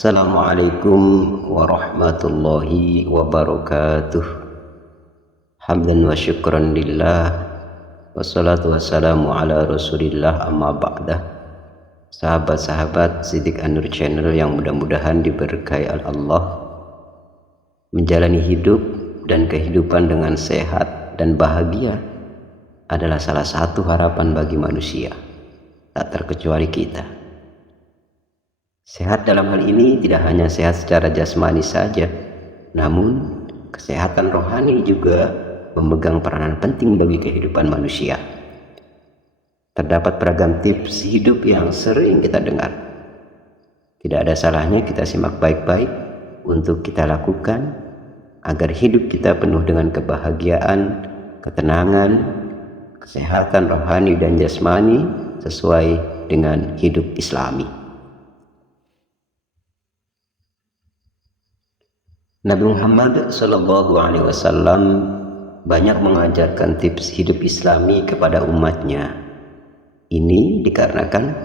Assalamualaikum warahmatullahi wabarakatuh. Hamdan wa syukran lillah, wassalatu wassalamu ala rasulillah, amma ba'dah. Sahabat-sahabat Siddiq An Nur Channel yang mudah-mudahan diberkahi Allah, menjalani hidup dan kehidupan dengan sehat dan bahagia adalah salah satu harapan bagi manusia, tak terkecuali kita. Sehat dalam hal ini tidak hanya sehat secara jasmani saja, namun kesehatan rohani juga memegang peranan penting bagi kehidupan manusia. Terdapat beragam tips hidup yang sering kita dengar. Tidak ada salahnya kita simak baik-baik untuk kita lakukan agar hidup kita penuh dengan kebahagiaan, ketenangan, kesehatan rohani dan jasmani sesuai dengan hidup Islami. Nabi Muhammad SAW banyak mengajarkan tips hidup Islami kepada umatnya. Ini dikarenakan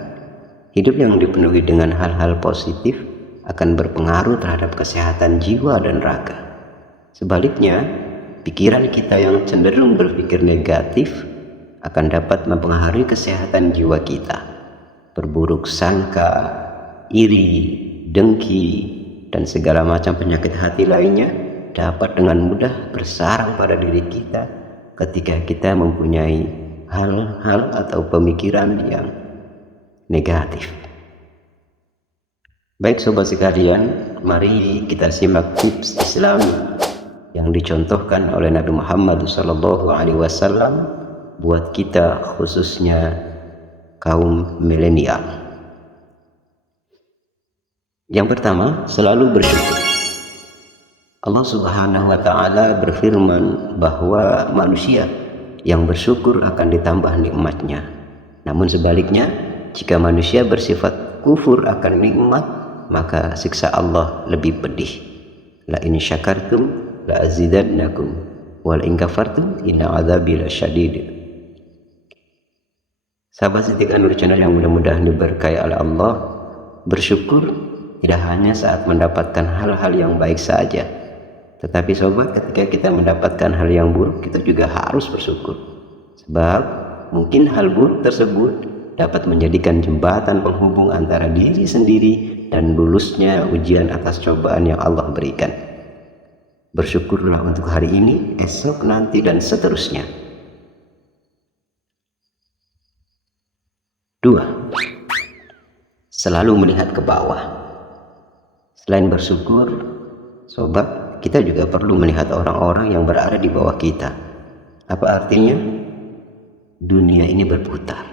hidup yang dipenuhi dengan hal-hal positif akan berpengaruh terhadap kesehatan jiwa dan raga. Sebaliknya, pikiran kita yang cenderung berpikir negatif akan dapat mempengaruhi kesehatan jiwa kita. Berburuk sangka, iri, dengki, dan segala macam penyakit hati lainnya dapat dengan mudah bersarang pada diri kita ketika kita mempunyai hal-hal atau pemikiran yang negatif. Baik sobat sekalian, mari kita simak tips Islami yang dicontohkan oleh Nabi Muhammad SAW buat kita, khususnya kaum milenial. Yang pertama, selalu bersyukur. Allah Subhanahu wa Ta'ala berfirman bahwa manusia yang bersyukur akan ditambah nikmatnya. Namun sebaliknya, jika manusia bersifat kufur akan nikmat, maka siksa Allah lebih pedih. La in syakartum la azidannakum wal in kafartum inna adzabi lasyadid. Sahabat Siddiq An Nur Channel yang mudah-mudahan diberkahi oleh Allah, bersyukur tidak hanya saat mendapatkan hal-hal yang baik saja, tetapi sobat, ketika kita mendapatkan hal yang buruk, kita juga harus bersyukur. Sebab mungkin hal buruk tersebut dapat menjadikan jembatan penghubung antara diri sendiri dan lulusnya ujian atas cobaan yang Allah berikan. Bersyukurlah untuk hari ini, esok, nanti, dan seterusnya. 2. Selalu melihat ke bawah. Selain bersyukur, sobat, kita juga perlu melihat orang-orang yang berada di bawah kita. Apa artinya? Dunia ini berputar.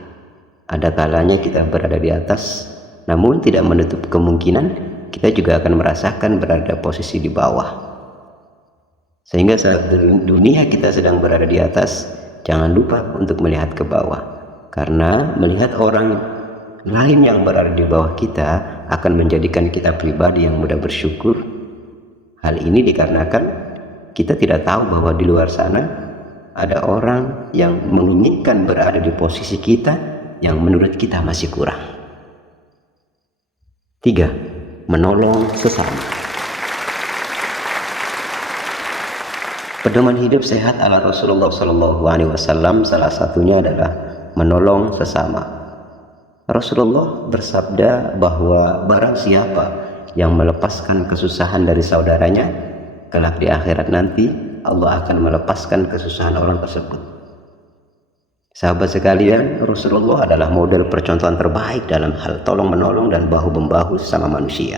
Ada kalanya kita berada di atas, namun tidak menutup kemungkinan kita juga akan merasakan berada posisi di bawah. Sehingga saat dunia kita sedang berada di atas, jangan lupa untuk melihat ke bawah. Karena melihat orang lain yang berada di bawah kita akan menjadikan kita pribadi yang mudah bersyukur. Hal ini dikarenakan kita tidak tahu bahwa di luar sana ada orang yang menginginkan berada di posisi kita yang menurut kita masih kurang. 3. Menolong sesama. Pedoman hidup sehat ala Rasulullah SAW salah satunya adalah menolong sesama. Rasulullah bersabda bahwa barang siapa yang melepaskan kesusahan dari saudaranya, kelak di akhirat nanti Allah akan melepaskan kesusahan orang tersebut. Sahabat sekalian, Rasulullah adalah model percontohan terbaik dalam hal tolong-menolong dan bahu-membahu sama manusia.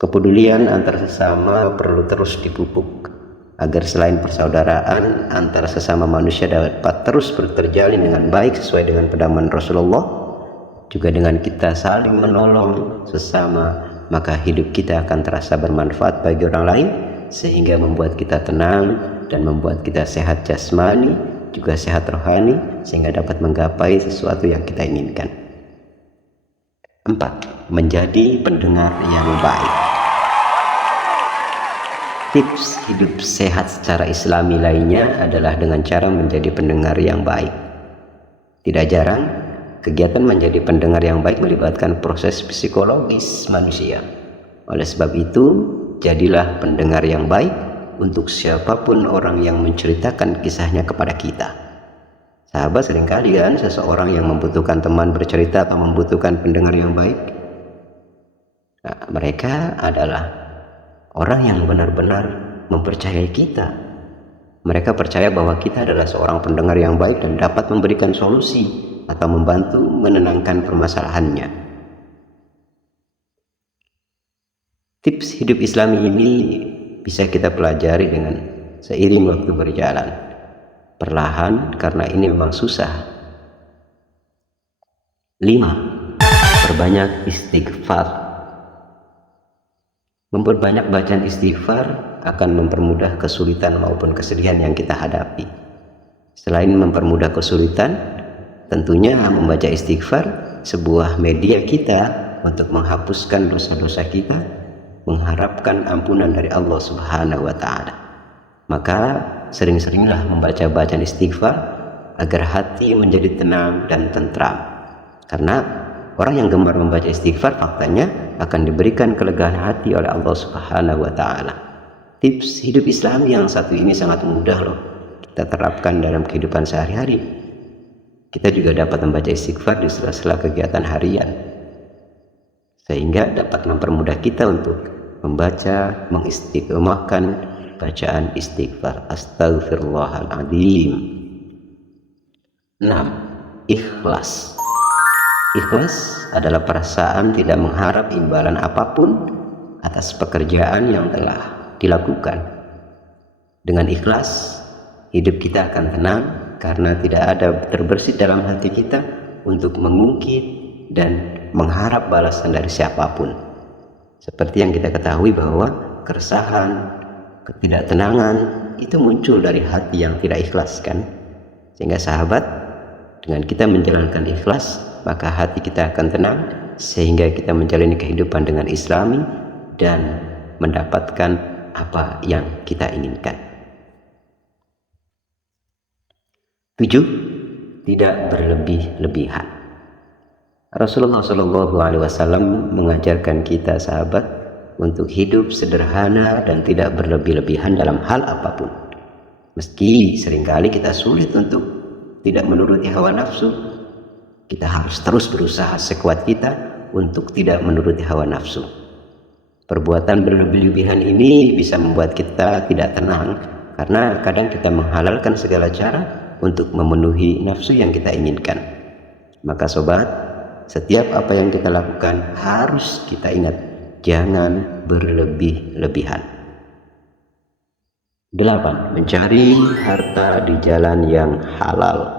Kepedulian antar sesama perlu terus dipupuk agar selain persaudaraan antara sesama manusia dapat terus terjalin dengan baik sesuai dengan pedoman Rasulullah, juga dengan kita saling menolong sesama, maka hidup kita akan terasa bermanfaat bagi orang lain, sehingga membuat kita tenang dan membuat kita sehat jasmani, juga sehat rohani, sehingga dapat menggapai sesuatu yang kita inginkan. 4. Menjadi pendengar yang baik. Tips hidup sehat secara Islami lainnya adalah dengan cara menjadi pendengar yang baik. Tidak jarang kegiatan menjadi pendengar yang baik melibatkan proses psikologis manusia. Oleh sebab itu, jadilah pendengar yang baik untuk siapapun orang yang menceritakan kisahnya kepada kita. Sahabat, seringkali kan seseorang yang membutuhkan teman bercerita atau membutuhkan pendengar yang baik, nah, mereka adalah orang yang benar-benar mempercayai kita. Mereka percaya bahwa kita adalah seorang pendengar yang baik dan dapat memberikan solusi atau membantu menenangkan permasalahannya. Tips hidup Islami ini bisa kita pelajari dengan seiring waktu berjalan, perlahan, karena ini memang susah. 5. Perbanyak istighfar. Memperbanyak bacaan istighfar akan mempermudah kesulitan maupun kesedihan yang kita hadapi. Selain mempermudah kesulitan, tentunya membaca istighfar sebuah media kita untuk menghapuskan dosa-dosa kita, mengharapkan ampunan dari Allah Subhanahu wa Ta'ala. Maka sering-seringlah membaca bacaan istighfar agar hati menjadi tenang dan tentram. Karena orang yang gemar membaca istighfar faktanya akan diberikan kelegaan hati oleh Allah Subhanahu wa Ta'ala. Tips hidup Islam yang satu ini sangat mudah loh kita terapkan dalam kehidupan sehari-hari. Kita juga dapat membaca istighfar di sela-sela kegiatan harian, sehingga dapat mempermudah kita untuk membaca, mengistiqomahkan bacaan istighfar. Astaghfirullahaladzim. 6. Ikhlas. Ikhlas adalah perasaan tidak mengharap imbalan apapun atas pekerjaan yang telah dilakukan. Dengan ikhlas, hidup kita akan tenang karena tidak ada terbersit dalam hati kita untuk mengungkit dan mengharap balasan dari siapapun. Seperti yang kita ketahui bahwa keresahan, ketidaktenangan itu muncul dari hati yang tidak ikhlas kan. Sehingga sahabat, dengan kita menjalankan ikhlas, maka hati kita akan tenang sehingga kita menjalani kehidupan dengan Islami dan mendapatkan apa yang kita inginkan. 7. Tidak berlebih-lebihan. Rasulullah SAW mengajarkan kita sahabat untuk hidup sederhana dan tidak berlebih-lebihan dalam hal apapun. Meski seringkali kita sulit untuk tidak menuruti hawa nafsu, kita harus terus berusaha sekuat kita untuk tidak menuruti hawa nafsu. Perbuatan berlebih-lebihan ini bisa membuat kita tidak tenang karena kadang kita menghalalkan segala cara untuk memenuhi nafsu yang kita inginkan. Maka sobat, setiap apa yang kita lakukan harus kita ingat, jangan berlebih-lebihan. 8. Mencari harta di jalan yang halal.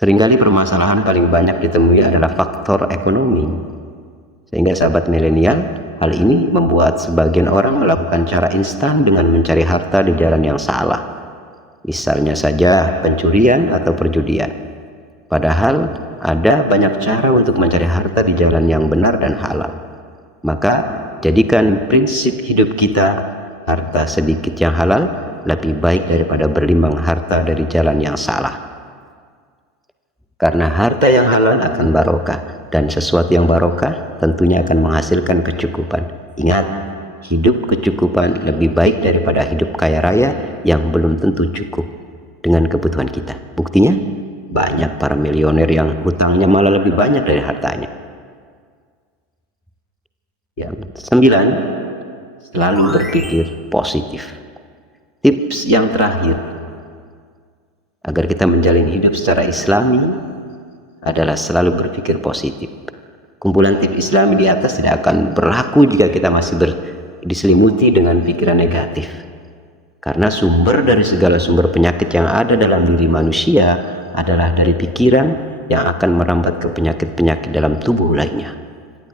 Seringkali permasalahan paling banyak ditemui adalah faktor ekonomi. Sehingga sahabat milenial, hal ini membuat sebagian orang melakukan cara instan dengan mencari harta di jalan yang salah. Misalnya saja pencurian atau perjudian. Padahal ada banyak cara untuk mencari harta di jalan yang benar dan halal. Maka jadikan prinsip hidup kita, harta sedikit yang halal lebih baik daripada berlimbang harta dari jalan yang salah. Karena harta yang halal akan barokah, dan sesuatu yang barokah tentunya akan menghasilkan kecukupan. Ingat, hidup kecukupan lebih baik daripada hidup kaya raya yang belum tentu cukup dengan kebutuhan kita. Buktinya, banyak para milioner yang hutangnya malah lebih banyak dari hartanya. Yang 9, selalu berpikir positif. Tips yang terakhir agar kita menjalani hidup secara Islami adalah selalu berpikir positif. Kumpulan tips Islami di atas tidak akan berlaku jika kita masih diselimuti dengan pikiran negatif. Karena sumber dari segala sumber penyakit yang ada dalam diri manusia adalah dari pikiran yang akan merambat ke penyakit-penyakit dalam tubuh lainnya.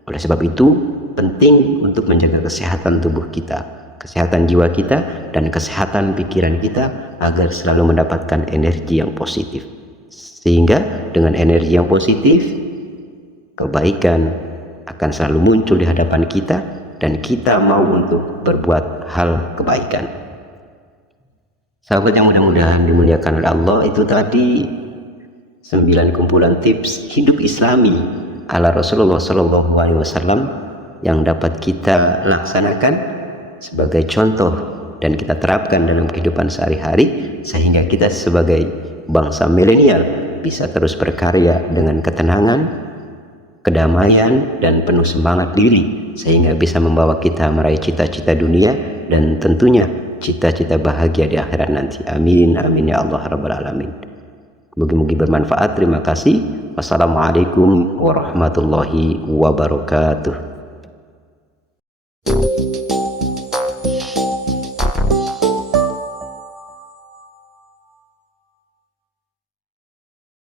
Oleh sebab itu, penting untuk menjaga kesehatan tubuh kita, kesehatan jiwa kita, dan kesehatan pikiran kita agar selalu mendapatkan energi yang positif. Sehingga dengan energi yang positif, kebaikan akan selalu muncul di hadapan kita dan kita mau untuk berbuat hal kebaikan. Sahabat yang mudah-mudahan dimuliakan oleh Allah, itu tadi 9 kumpulan tips hidup Islami ala Rasulullah SAW yang dapat kita laksanakan sebagai contoh dan kita terapkan dalam kehidupan sehari-hari, sehingga kita sebagai bangsa milenial bisa terus berkarya dengan ketenangan, kedamaian, dan penuh semangat diri, sehingga bisa membawa kita meraih cita-cita dunia dan tentunya cita-cita bahagia di akhirat nanti. Amin amin ya Allah rabbal alamin. Mugi-mugi bermanfaat. Terima kasih. Wassalamualaikum warahmatullahi wabarakatuh.